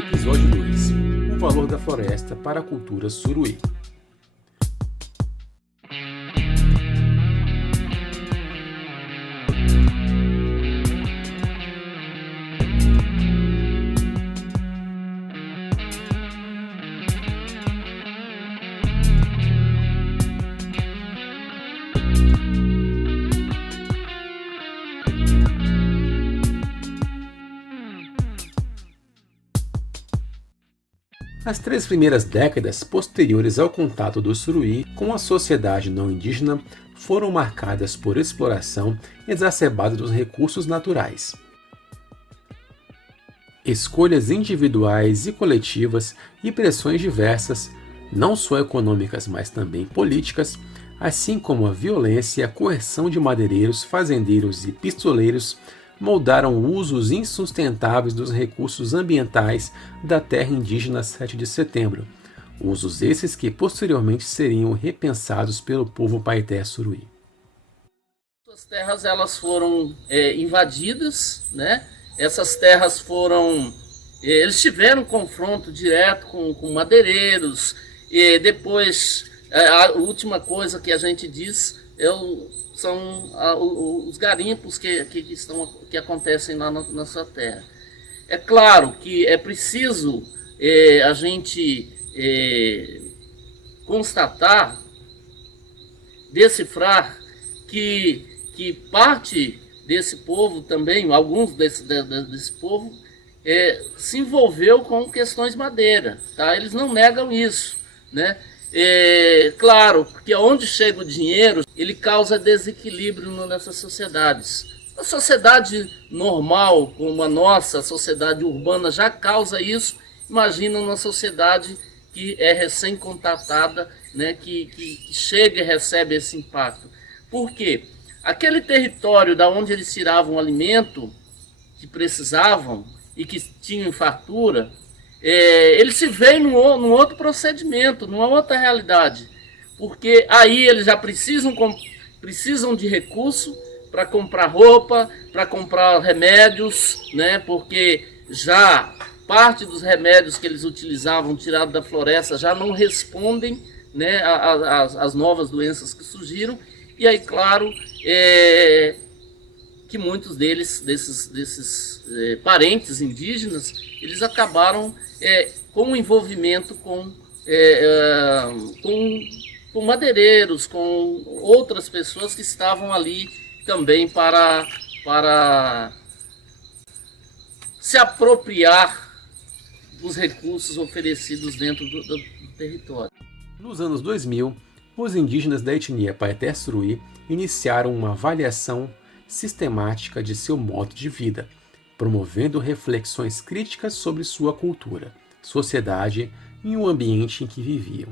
Episódio 2: O valor da floresta para a cultura suruí. As 3 primeiras décadas posteriores ao contato do suruí com a sociedade não indígena foram marcadas por exploração exacerbada dos recursos naturais. Escolhas individuais e coletivas e pressões diversas, não só econômicas, mas também políticas, assim como a violência e a coerção de madeireiros, fazendeiros e pistoleiros, moldaram usos insustentáveis dos recursos ambientais da terra indígena 7 de setembro, usos esses que posteriormente seriam repensados pelo povo Paeté-Suruí. As terras elas foram invadidas, né? Essas terras foram, eles tiveram confronto direto com madeireiros, e depois a última coisa que a gente diz são os garimpos que acontecem lá na sua terra. É claro que é preciso a gente constatar, decifrar que parte desse povo também, alguns desse povo, se envolveu com questões madeira, tá? Eles não negam isso, né? Claro que onde chega o dinheiro, ele causa desequilíbrio nessas sociedades. A sociedade normal, como a nossa sociedade urbana, já causa isso. Imagina uma sociedade que é recém-contatada, né, que chega e recebe esse impacto. Por quê? Aquele território da onde eles tiravam o alimento que precisavam e que tinham fartura, eles se veem num outro procedimento, numa outra realidade, porque aí eles já precisam de recurso para comprar roupa, para comprar remédios, né? Porque já parte dos remédios que eles utilizavam tirado da floresta já não respondem, né, às novas doenças que surgiram, e aí claro que muitos desses parentes indígenas, eles acabaram com o envolvimento com madeireiros, com outras pessoas que estavam ali também para se apropriar dos recursos oferecidos dentro do território. Nos anos 2000, os indígenas da etnia Paeté-Suruí iniciaram uma avaliação sistemática de seu modo de vida, promovendo reflexões críticas sobre sua cultura, sociedade e o ambiente em que viviam.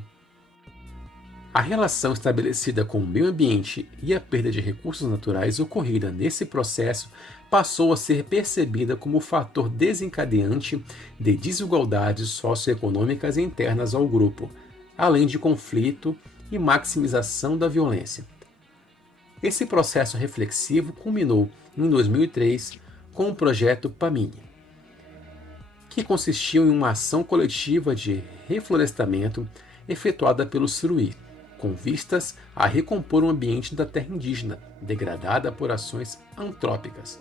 A relação estabelecida com o meio ambiente e a perda de recursos naturais ocorrida nesse processo passou a ser percebida como fator desencadeante de desigualdades socioeconômicas internas ao grupo, além de conflito e maximização da violência. Esse processo reflexivo culminou em 2003 com o projeto PAMINE, que consistiu em uma ação coletiva de reflorestamento efetuada pelo Suruí, com vistas a recompor o ambiente da terra indígena, degradada por ações antrópicas.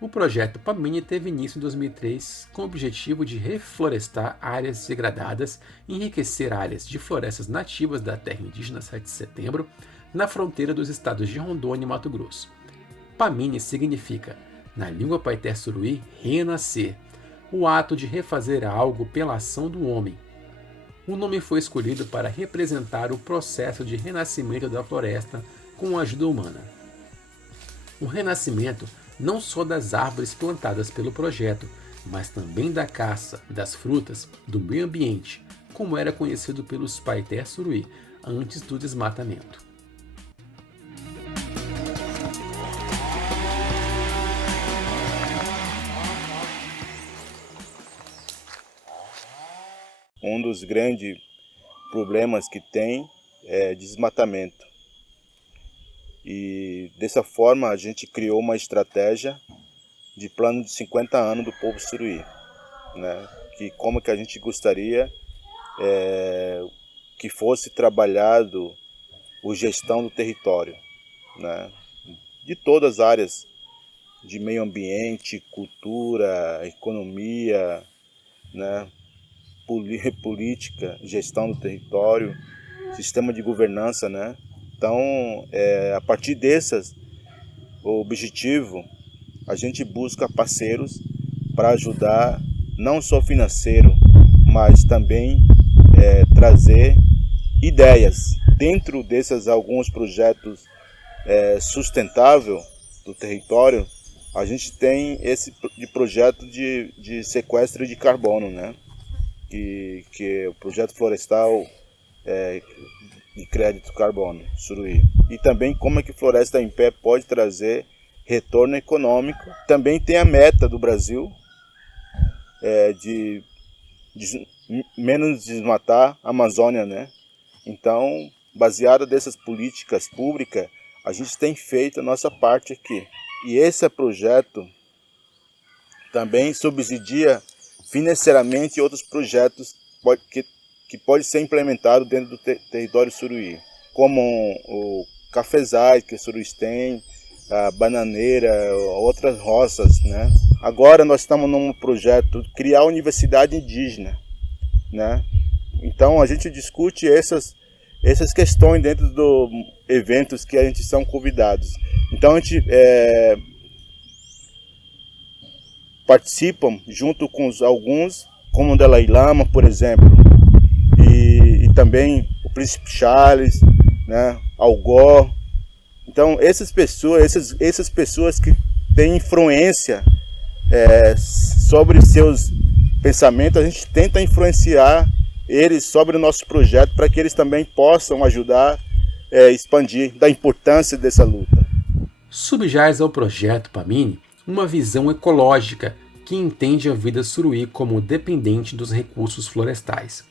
O projeto PAMINE teve início em 2003 com o objetivo de reflorestar áreas degradadas e enriquecer áreas de florestas nativas da terra indígena 7 de setembro, na fronteira dos estados de Rondônia e Mato Grosso. PAMINE significa, na língua Paeté-Suruí, renascer, o ato de refazer algo pela ação do homem. O nome foi escolhido para representar o processo de renascimento da floresta com a ajuda humana. O renascimento não só das árvores plantadas pelo projeto, mas também da caça, das frutas, do meio ambiente, como era conhecido pelos Paeté-Suruí antes do desmatamento. Um dos grandes problemas que tem é desmatamento. E dessa forma a gente criou uma estratégia de plano de 50 anos do povo suruí. né? Que como que a gente gostaria que fosse trabalhado a gestão do território, né? De todas as áreas, de meio ambiente, cultura, economia, né? Política, gestão do território, sistema de governança, né? Então, a partir desses, o objetivo, a gente busca parceiros para ajudar, não só financeiro, mas também trazer ideias dentro desses alguns projetos sustentável do território. A gente tem esse projeto de sequestro de carbono, né? Que é o projeto florestal de crédito carbono, Suruí. E também como é que Floresta em Pé pode trazer retorno econômico. Também tem a meta do Brasil de menos desmatar a Amazônia, né? Então, baseado nessas políticas públicas, a gente tem feito a nossa parte aqui. E esse projeto também subsidia financeiramente outros projetos que podem ser implementados dentro do território Suruí, como o cafezais que o Suruí tem, a bananeira, outras roças, né? Agora nós estamos num projeto de criar a universidade indígena, né? Então a gente discute essas questões dentro dos eventos que a gente são convidados. Então a gente participa junto com alguns, como o Dalai Lama, por exemplo, e também o Príncipe Charles, né? Al Gore. Então essas pessoas que têm influência sobre seus pensamentos, a gente tenta influenciar eles sobre o nosso projeto para que eles também possam ajudar a expandir da importância dessa luta. Subjaz ao projeto PAMINE uma visão ecológica que entende a vida suruí como dependente dos recursos florestais.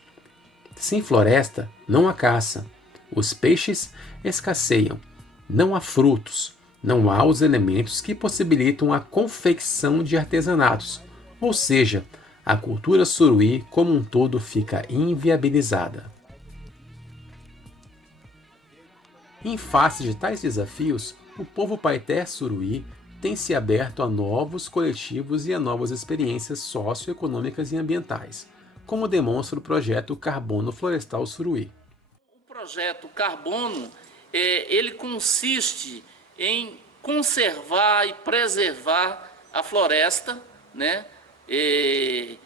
Sem floresta, não há caça, os peixes escasseiam, não há frutos, não há os elementos que possibilitam a confecção de artesanatos, ou seja, a cultura suruí como um todo fica inviabilizada. Em face de tais desafios, o povo Paeté Suruí tem se aberto a novos coletivos e a novas experiências socioeconômicas e ambientais, como demonstra o projeto Carbono Florestal Suruí. O projeto Carbono ele consiste em conservar e preservar a floresta, né? E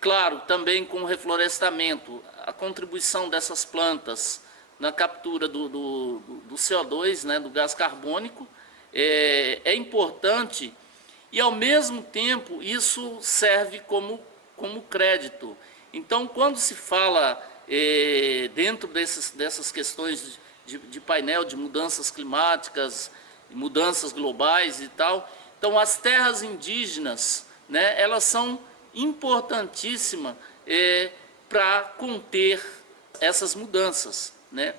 claro, também com o reflorestamento, a contribuição dessas plantas na captura do CO2, né, do gás carbônico, é importante e, ao mesmo tempo, isso serve como crédito. Então, quando se fala dentro dessas questões de painel de mudanças climáticas, mudanças globais e tal, então as terras indígenas, né, elas são importantíssimas para conter essas mudanças, né?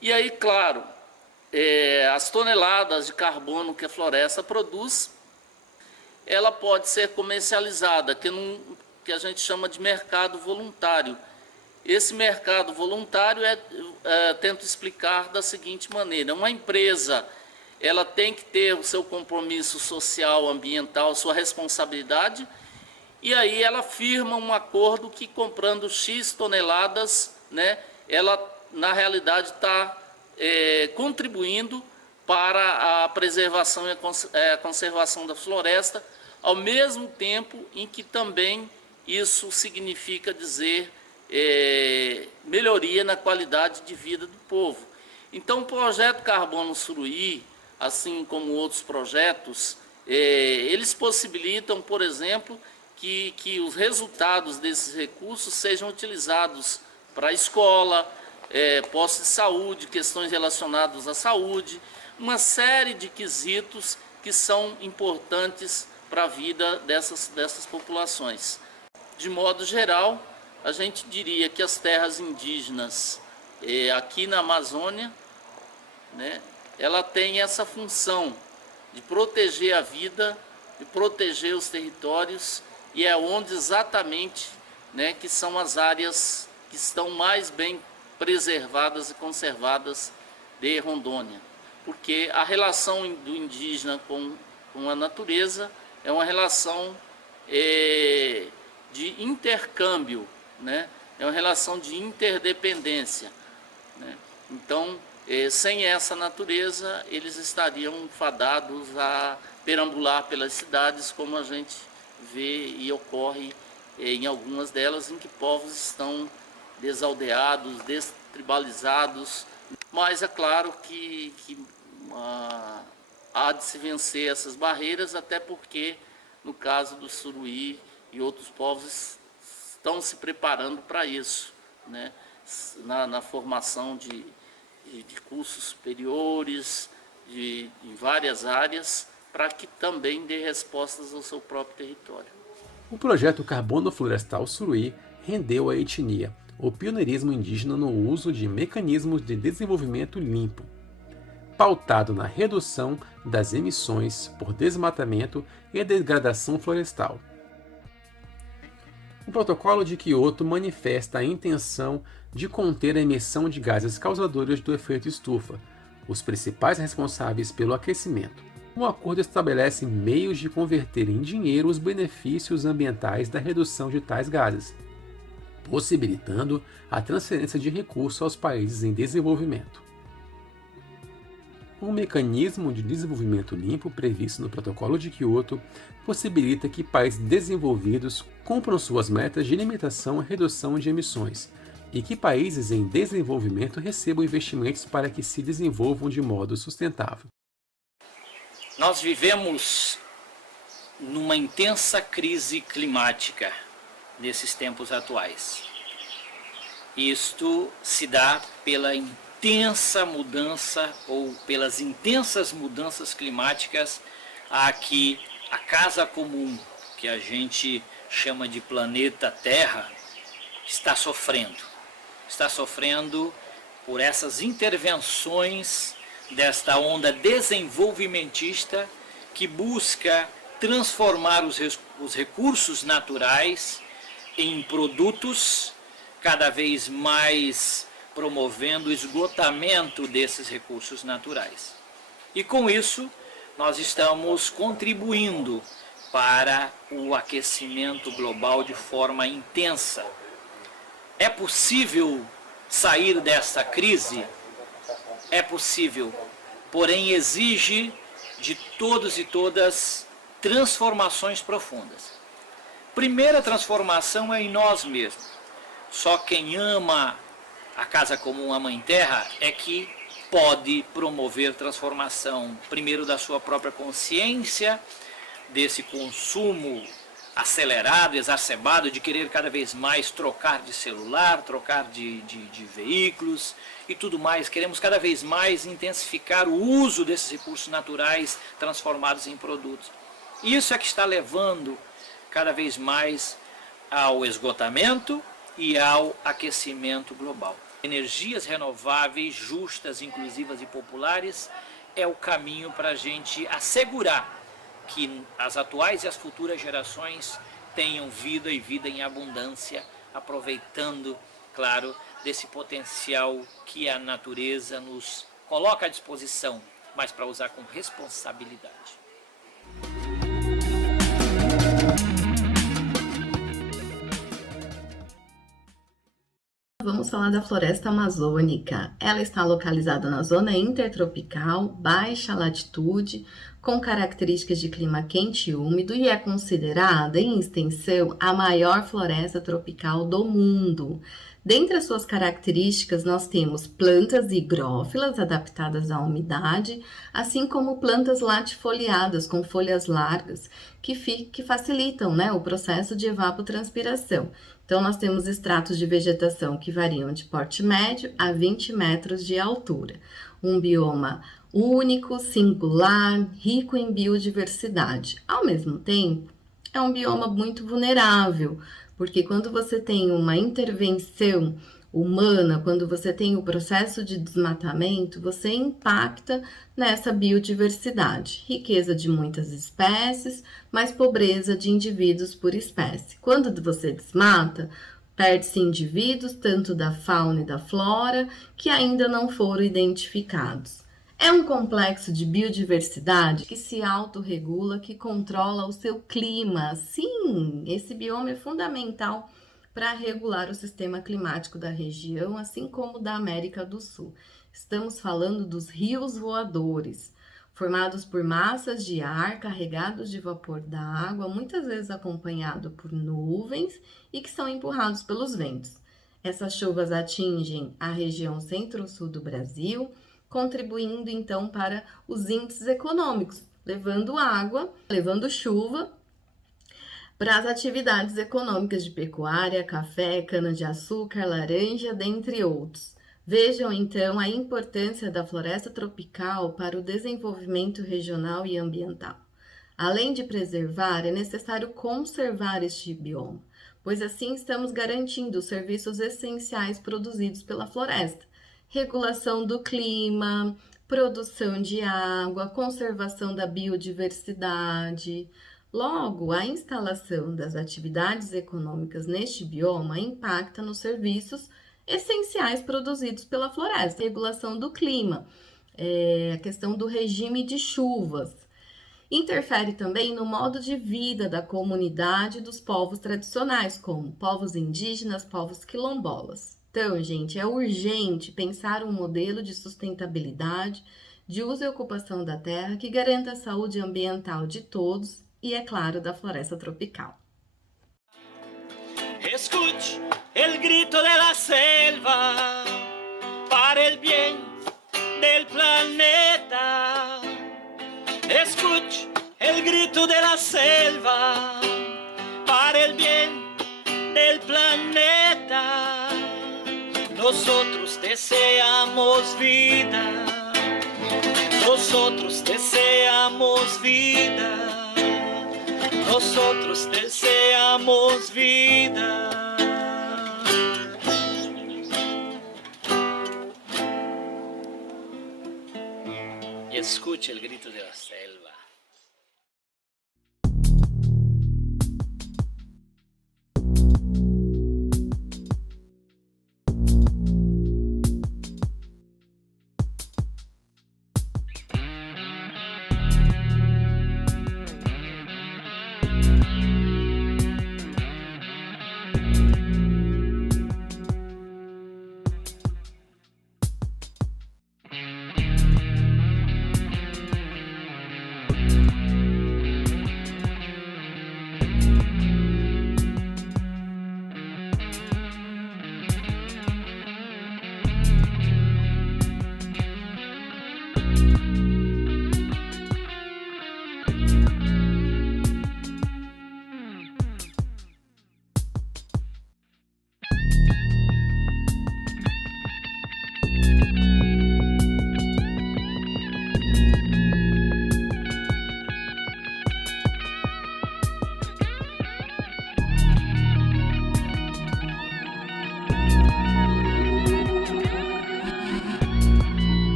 E aí, claro, as toneladas de carbono que a floresta produz, ela pode ser comercializada, que a gente chama de mercado voluntário. Esse mercado voluntário tento explicar da seguinte maneira: uma empresa ela tem que ter o seu compromisso social, ambiental, sua responsabilidade, e aí ela firma um acordo que, comprando X toneladas, né, ela na realidade está contribuindo para a preservação e a conservação da floresta, ao mesmo tempo em que também isso significa dizer melhoria na qualidade de vida do povo. Então, o projeto Carbono Suruí, assim como outros projetos, eles possibilitam, por exemplo, que os resultados desses recursos sejam utilizados para a escola, postos de saúde, questões relacionadas à saúde, uma série de quesitos que são importantes para a vida dessas populações. De modo geral, a gente diria que as terras indígenas aqui na Amazônia, né, ela tem essa função de proteger a vida, de proteger os territórios e é onde exatamente, né, que são as áreas que estão mais bem preservadas e conservadas de Rondônia, porque a relação do indígena com a natureza é uma relação de intercâmbio, né? É uma relação de interdependência, né? Então, sem essa natureza, eles estariam fadados a perambular pelas cidades, como a gente vê e ocorre em algumas delas, em que povos estão desaldeados, destribalizados. Mas é claro que há de se vencer essas barreiras, até porque, no caso do Suruí e outros povos, estão se preparando para isso, né? Na formação de cursos superiores, em várias áreas, para que também dê respostas ao seu próprio território. O projeto Carbono Florestal Suruí rendeu à etnia o pioneirismo indígena no uso de mecanismos de desenvolvimento limpo, pautado na redução das emissões por desmatamento e degradação florestal. O Protocolo de Quioto manifesta a intenção de conter a emissão de gases causadores do efeito estufa, os principais responsáveis pelo aquecimento. O acordo estabelece meios de converter em dinheiro os benefícios ambientais da redução de tais gases, possibilitando a transferência de recursos aos países em desenvolvimento. O mecanismo de desenvolvimento limpo previsto no Protocolo de Quioto possibilita que países desenvolvidos cumpram suas metas de limitação e redução de emissões, e que países em desenvolvimento recebam investimentos para que se desenvolvam de modo sustentável. Nós vivemos numa intensa crise climática nesses tempos atuais. Isto se dá pela intensa mudança ou pelas intensas mudanças climáticas a que a casa comum, que a gente chama de planeta Terra, está sofrendo. Está sofrendo por essas intervenções desta onda desenvolvimentista que busca transformar os recursos naturais em produtos, cada vez mais promovendo o esgotamento desses recursos naturais. E com isso, nós estamos contribuindo para o aquecimento global de forma intensa. É possível sair dessa crise? É possível, porém exige de todos e todas transformações profundas. Primeira transformação é em nós mesmos. Só quem ama a casa comum, a Mãe Terra, é que pode promover transformação, primeiro da sua própria consciência, desse consumo acelerado, exacerbado, de querer cada vez mais trocar de celular, trocar de veículos e tudo mais. Queremos cada vez mais intensificar o uso desses recursos naturais transformados em produtos. Isso é que está levando cada vez mais ao esgotamento e ao aquecimento global. Energias renováveis, justas, inclusivas e populares é o caminho para a gente assegurar que as atuais e as futuras gerações tenham vida e vida em abundância, aproveitando, claro, desse potencial que a natureza nos coloca à disposição, mas para usar com responsabilidade. Vamos falar da floresta amazônica. Ela está localizada na zona intertropical, baixa latitude, com características de clima quente e úmido e é considerada, em extensão, a maior floresta tropical do mundo. Dentre as suas características, nós temos plantas higrófilas adaptadas à umidade, assim como plantas latifoliadas com folhas largas, que facilitam, né, o processo de evapotranspiração. Então, nós temos estratos de vegetação que variam de porte médio a 20 metros de altura. Um bioma único, singular, rico em biodiversidade. Ao mesmo tempo, é um bioma muito vulnerável, porque quando você tem uma intervenção humana, quando você tem o processo de desmatamento, você impacta nessa biodiversidade. Riqueza de muitas espécies, mas pobreza de indivíduos por espécie. Quando você desmata, perde-se indivíduos, tanto da fauna e da flora, que ainda não foram identificados. É um complexo de biodiversidade que se autorregula, que controla o seu clima. Sim, esse bioma é fundamental para regular o sistema climático da região, assim como da América do Sul. Estamos falando dos rios voadores, formados por massas de ar carregados de vapor da água, muitas vezes acompanhado por nuvens e que são empurrados pelos ventos. Essas chuvas atingem a região centro-sul do Brasil, contribuindo então para os índices econômicos, levando água, levando chuva para as atividades econômicas de pecuária, café, cana-de-açúcar, laranja, dentre outros. Vejam então a importância da floresta tropical para o desenvolvimento regional e ambiental. Além de preservar, é necessário conservar este bioma, pois assim estamos garantindo os serviços essenciais produzidos pela floresta: regulação do clima, produção de água, conservação da biodiversidade. Logo, a instalação das atividades econômicas neste bioma impacta nos serviços essenciais produzidos pela floresta. Regulação do clima, a questão do regime de chuvas. Interfere também no modo de vida da comunidade dos povos tradicionais, como povos indígenas, povos quilombolas. Então, gente, é urgente pensar um modelo de sustentabilidade, de uso e ocupação da terra que garanta a saúde ambiental de todos e, é claro, da floresta tropical. Escuche el grito de la selva para el bien del planeta. Escuche el grito de la selva para el bien del planeta. Nosotros deseamos vida, nosotros deseamos vida, nosotros deseamos vida. Y escuche el grito de la selva.